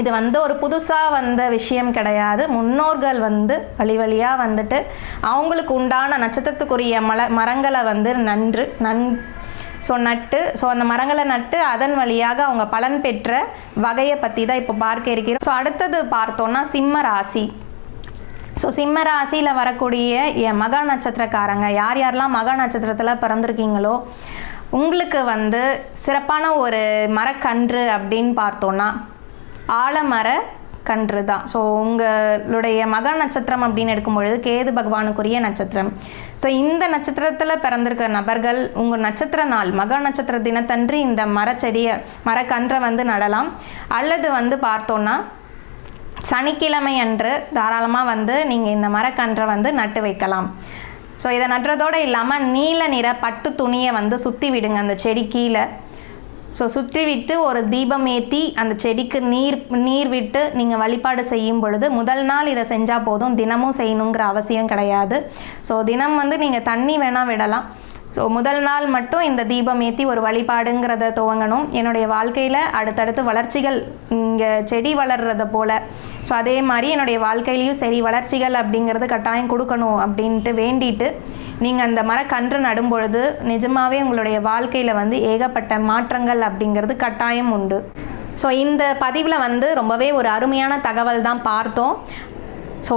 இது வந்து ஒரு புதுசாக வந்த விஷயம் கிடையாது. முன்னோர்கள் வந்து வழி வழியாக வந்துட்டு அவங்களுக்கு உண்டான நட்சத்திரத்துக்குரிய மல மரங்களை வந்து நன்று நன் ஸோ நட்டு ஸோ அந்த மரங்களை நட்டு அதன் வழியாக அவங்க பலன் பெற்ற வகையை பற்றி தான் இப்போ பார்க்க இருக்கிறோம். ஸோ அடுத்தது பார்த்தோன்னா சிம்ம ராசி. ஸோ சிம்ம ராசியில் வரக்கூடிய என் மகா நட்சத்திரக்காரங்க யார் யாரெல்லாம் மகா நட்சத்திரத்தில் பிறந்திருக்கீங்களோ உங்களுக்கு வந்து சிறப்பான ஒரு மரக்கன்று அப்படின்னு பார்த்தோன்னா ஆலமர கன்று தான் ஸோ உங்களுடைய மக நட்சத்திரம் அப்படின்னு எடுக்கும் பொழுது கேது பகவானுக்குரிய நட்சத்திரம். ஸோ இந்த நட்சத்திரத்தில் பிறந்திருக்க நபர்கள் உங்கள் நட்சத்திர நாள் மக நட்சத்திர தினத்தன்று இந்த மரச்செடியை மரக்கன்றை வந்து நடலாம். அல்லது வந்து பார்த்தோன்னா சனிக்கிழமை அன்று தாராளமாக வந்து நீங்கள் இந்த மரக்கன்றை வந்து நட்டு வைக்கலாம். ஸோ இதை நட்டுறதோடு இல்லாமல் நீல நிற பட்டு துணியை வந்து சுற்றி விடுங்க அந்த செடி கீழே. ஸோ சுற்றி விட்டு ஒரு தீபம் ஏற்றி அந்த செடிக்கு நீர் நீர் விட்டு நீங்கள் வழிபாடு செய்யும் பொழுது முதல் நாள் இதை செஞ்சால் போதும். தினமும் செய்யணுங்கிற அவசியம் கிடையாது. ஸோ தினம் வந்து நீங்கள் தண்ணி வேணால் விடலாம். ஸோ முதல் நாள் மட்டும் இந்த தீபம் ஏற்றி ஒரு வழிபாடுங்கிறத துவங்கணும். என்னுடைய வாழ்க்கையில் அடுத்தடுத்து வளர்ச்சிகள் இங்கே செடி வளர்கிறத போல். ஸோ அதே மாதிரி என்னுடைய வாழ்க்கையிலையும் சரி வளர்ச்சிகள் அப்படிங்கிறது கட்டாயம் கொடுக்கணும் அப்படின்ட்டு வேண்டிட்டு நீங்கள் அந்த மரக்கன்று நடும் பொழுது நிஜமாகவே உங்களுடைய வாழ்க்கையில் வந்து ஏகப்பட்ட மாற்றங்கள் அப்படிங்கிறது கட்டாயம் உண்டு. ஸோ இந்த பதிவில் வந்து ரொம்பவே ஒரு அருமையான தகவல் தான் பார்த்தோம். ஸோ